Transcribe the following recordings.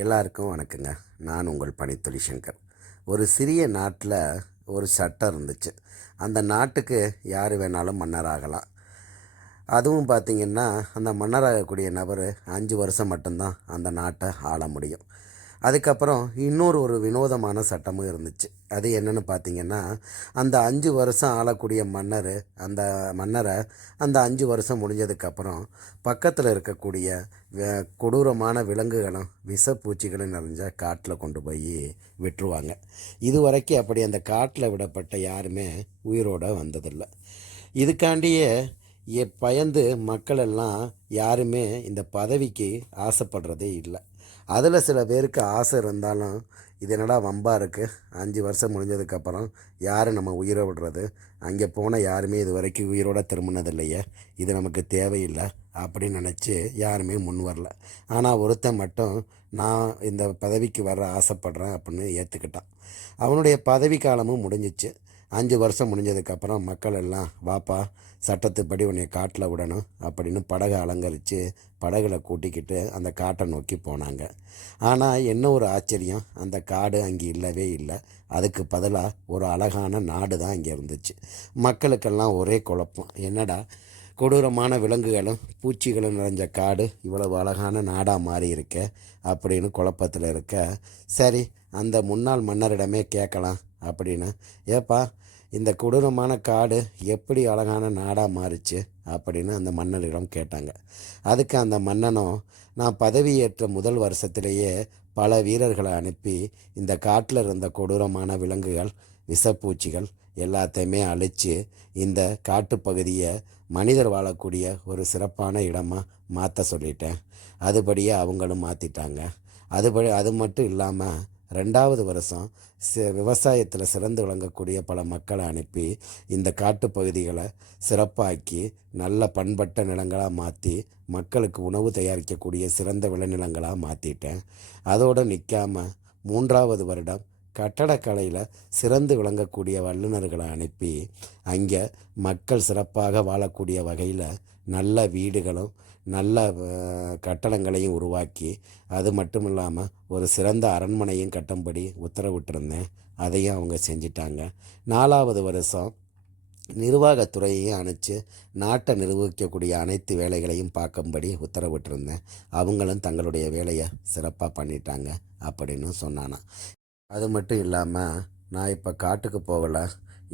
எல்லாருக்கும் வணக்கங்க. நான் உங்கள் பணித்தொழி சங்கர். ஒரு சிறிய நாட்டில் ஒரு சட்டம் இருந்துச்சு. அந்த நாட்டுக்கு யார் வேணாலும் மன்னராகலாம். அதுவும் பார்த்திங்கன்னா, அந்த மன்னராகக்கூடிய நபர் 5 வருஷம் மட்டும்தான் அந்த நாட்டை ஆள முடியும். அதுக்கப்புறம் ஒரு வினோதமான சட்டமும் இருந்துச்சு. அது என்னென்னு பார்த்திங்கன்னா, அந்த 5 வருஷம் ஆளக்கூடிய அந்த மன்னரை அந்த 5 வருஷம் முடிஞ்சதுக்கப்புறம் பக்கத்தில் இருக்கக்கூடிய கொடூரமான விலங்குகளும் விஷப்பூச்சிகளும் நிறைஞ்ச காட்டில் கொண்டு போய் விட்டுருவாங்க. இதுவரைக்கும் அப்படி அந்த காட்டில் விடப்பட்ட யாருமே உயிரோடு வந்ததில்லை. இதுக்காண்டியே பயந்து மக்கள் எல்லாம் யாருமே இந்த பதவிக்கு ஆசைப்படுறதே இல்லை. அதில் சில பேருக்கு ஆசை இருந்தாலும், இது என்னடா வம்பா இருக்குது, 5 வருஷம் முடிஞ்சதுக்கப்புறம் யார் நம்ம உயிரை விடுறது, அங்கே போனால் யாருமே இது வரைக்கும் உயிரோடு திரும்பினதில்லையே, இது நமக்கு தேவையில்லை அப்படின்னு நினச்சி யாருமே முன் வரல. ஆனால் ஒருத்தன் மட்டும் நான் இந்த பதவிக்கு வர ஆசைப்படுறேன் அப்படின்னு ஏற்றுக்கிட்டான். அவனுடைய பதவி காலமும் முடிஞ்சிச்சு. 5 வருஷம் முடிஞ்சதுக்கப்புறம் மக்கள் எல்லாம், வாப்பா சட்டத்துப்படி உன்னை காட்டில் விடணும் அப்படின்னு படகை அலங்கரித்து படகுல கூட்டிக்கிட்டு அந்த காட்டை நோக்கி போனாங்க. ஆனால் என்ன ஒரு ஆச்சரியம், அந்த காடு அங்கே இல்லவே இல்லை. அதுக்கு பதிலாக ஒரு அழகான நாடு தான் இங்கே இருந்துச்சு. மக்களுக்கெல்லாம் ஒரே குழப்பம், என்னடா கொடூரமான விலங்குகளும் பூச்சிகளும் நிறைஞ்ச காடு இவ்வளவு அழகான நாடாக மாறி இருக்க அப்படின்னு குழப்பத்தில் இருக்க, சரி அந்த முன்னாள் மன்னரிடமே கேட்கலாம் அப்படின்னு, ஏப்பா இந்த கொடூரமான காடு எப்படி அழகான நாடாக மாறிச்சு அப்படின்னு அந்த மன்னரிடம் கேட்டாங்க. அதுக்கு அந்த மன்னனும், நான் பதவியேற்ற முதல் வருஷத்திலேயே பல வீரர்களை அனுப்பி இந்த காட்டில் இருந்த கொடூரமான விலங்குகள் விஷப்பூச்சிகள் எல்லாத்தையுமே அழித்து இந்த காட்டுப்பகுதியை மனிதர் வாழக்கூடிய ஒரு சிறப்பான இடமாக மாற்ற சொல்லிட்டேன். அதுபடியே அவங்களும் மாற்றிட்டாங்க. அது மட்டும் இல்லாமல் 2வது வருஷம் விவசாயத்தில் சிறந்து விளங்கக்கூடிய பல மக்களை அனுப்பி இந்த காட்டுப்பகுதிகளை சிறப்பாக்கி நல்ல பண்பட்ட நிலங்களாக மாற்றி மக்களுக்கு உணவு தயாரிக்கக்கூடிய சிறந்த விளைநிலங்களாக மாற்றிட்டேன். அதோடு நிற்காமல் 3வது வருடம் கட்டடக்கலையில் சிறந்து விளங்கக்கூடிய வல்லுநர்களை அனுப்பி அங்கே மக்கள் சிறப்பாக வாழக்கூடிய வகையில் நல்ல வீடுகளும் நல்ல கட்டடங்களையும் உருவாக்கி, அது மட்டும் இல்லாமல் ஒரு சிறந்த அரண்மனையும் கட்டும்படி உத்தரவிட்டிருந்தேன். அதையும் அவங்க செஞ்சிட்டாங்க. 4வது வருஷம் நிர்வாகத்துறையையும் அனுப்பிச்சு நாட்டை நிர்வகிக்கக்கூடிய அனைத்து வேலைகளையும் பார்க்கும்படி உத்தரவிட்டிருந்தேன். அவங்களும் தங்களுடைய வேலையை சிறப்பாக பண்ணிட்டாங்க அப்படின்னு சொன்னானா. அது மட்டும் இல்லாமல், நான் இப்போ காட்டுக்கு போகலை,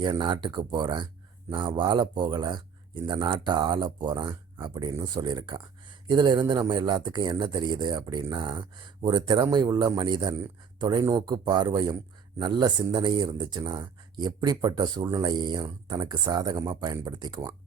என் நாட்டுக்கு போகிறேன், நான் வாழ போகலை, இந்த நாட்டை ஆள போகிறேன் அப்படின்னு சொல்லியிருக்கான். இதில் இருந்து நம்ம எல்லாத்துக்கும் என்ன தெரியுது அப்படின்னா, ஒரு திறமை உள்ள மனிதன் தொலைநோக்கு பார்வையும் நல்ல சிந்தனையும் இருந்துச்சுன்னா எப்படிப்பட்ட சூழ்நிலையையும் தனக்கு சாதகமாக பயன்படுத்திக்குவான்.